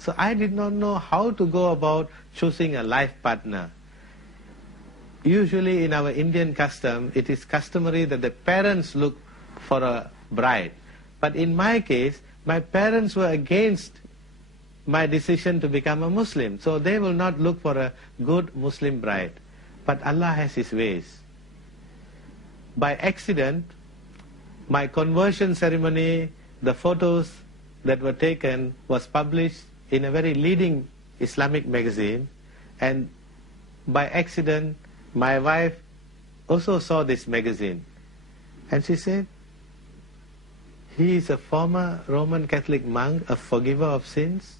So I did not know how to go about choosing a life partner. Usually in our Indian custom, it is customary that the parents look for a bride. But in my case, my parents were against my decision to become a Muslim. So they will not look for a good Muslim bride. But Allah has His ways. By accident, my conversion ceremony, the photos that were taken was published in a very leading Islamic magazine, and by accident my wife also saw this magazine, and she said, he is a former Roman Catholic monk, a forgiver of sins,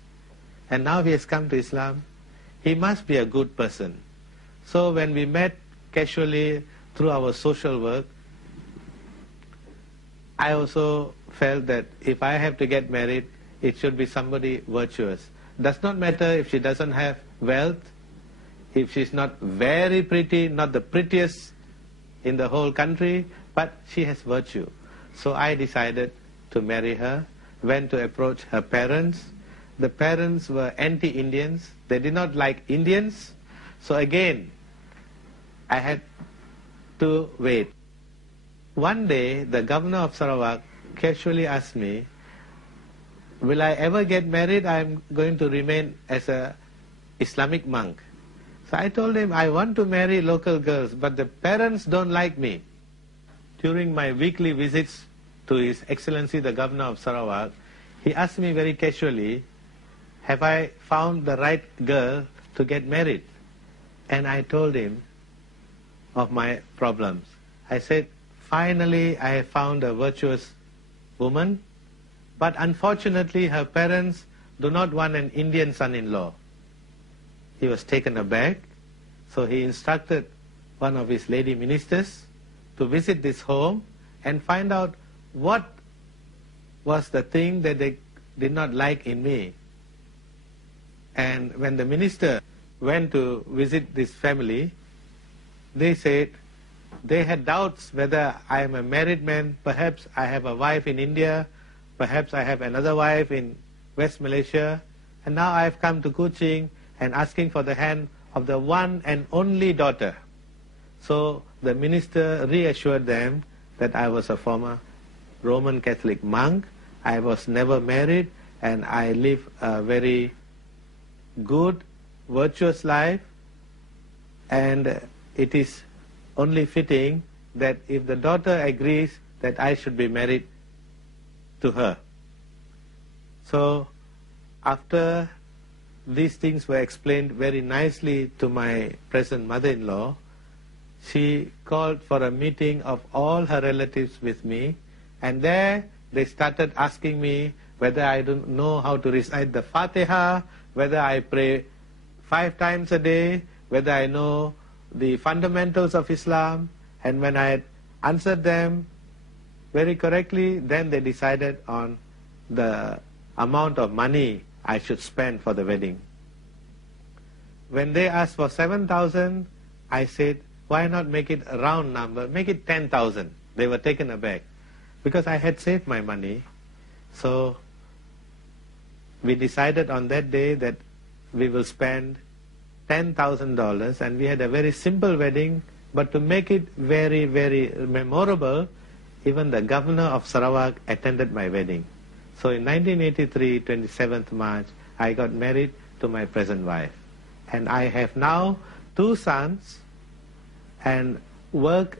and now he has come to Islam. He must be a good person. So when we met casually through our social work, I also felt that if I have to get married, it should be somebody virtuous. Does not matter if she doesn't have wealth, if she's not very pretty, not the prettiest in the whole country, but she has virtue. So I decided to marry her, went to approach her parents. The parents were anti-Indians. They did not like Indians. So again, I had to wait. One day, the governor of Sarawak casually asked me, will I ever get married? I'm going to remain as an Islamic monk. So I told him, I want to marry local girls, but the parents don't like me. During my weekly visits to His Excellency the Governor of Sarawak, he asked me very casually, have I found the right girl to get married? And I told him of my problems. I said, finally I have found a virtuous woman, but unfortunately her parents do not want an Indian son-in-law. He was taken aback, so he instructed one of his lady ministers to visit this home and find out what was the thing that they did not like in me. And when the minister went to visit this family, they said they had doubts whether I am a married man, perhaps I have a wife in India, perhaps I have another wife in West Malaysia, and now I have come to Kuching and asking for the hand of the one and only daughter. So the minister reassured them that I was a former Roman Catholic monk, I was never married, and I live a very good, virtuous life, and it is only fitting that if the daughter agrees that I should be married to her. So after these things were explained very nicely to my present mother-in-law, she called for a meeting of all her relatives with me, and there they started asking me whether I don't know how to recite the Fatiha, whether I pray 5 times a day, whether I know the fundamentals of Islam. And when I had answered them very correctly, then they decided on the amount of money I should spend for the wedding. When they asked for 7,000, I said, why not make it a round number, make it 10,000. They were taken aback because I had saved my money. So we decided on that day that we will spend $10,000, and we had a very simple wedding, but to make it very, very memorable, even the governor of Sarawak attended my wedding. So in 1983, 27th March, I got married to my present wife. And I have now 2 sons and work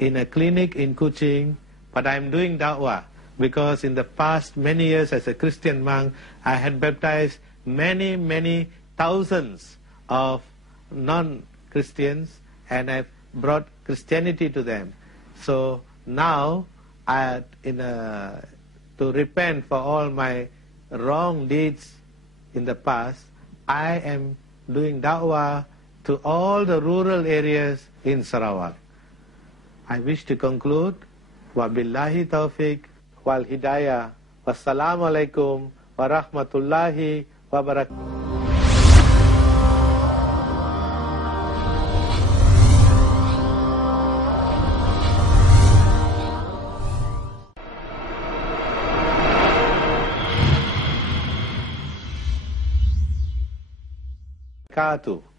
in a clinic in Kuching, but I'm doing da'wah because in the past many years as a Christian monk, I had baptized many, many thousands of non-Christians, and I've brought Christianity to them. So now, to repent for all my wrong deeds in the past, I am doing da'wah to all the rural areas in Sarawak. I wish to conclude, wabillahi taufiq wal hidayah, wassalamu alaikum wa rahmatullahi wa barakatuh. wabarakatuh.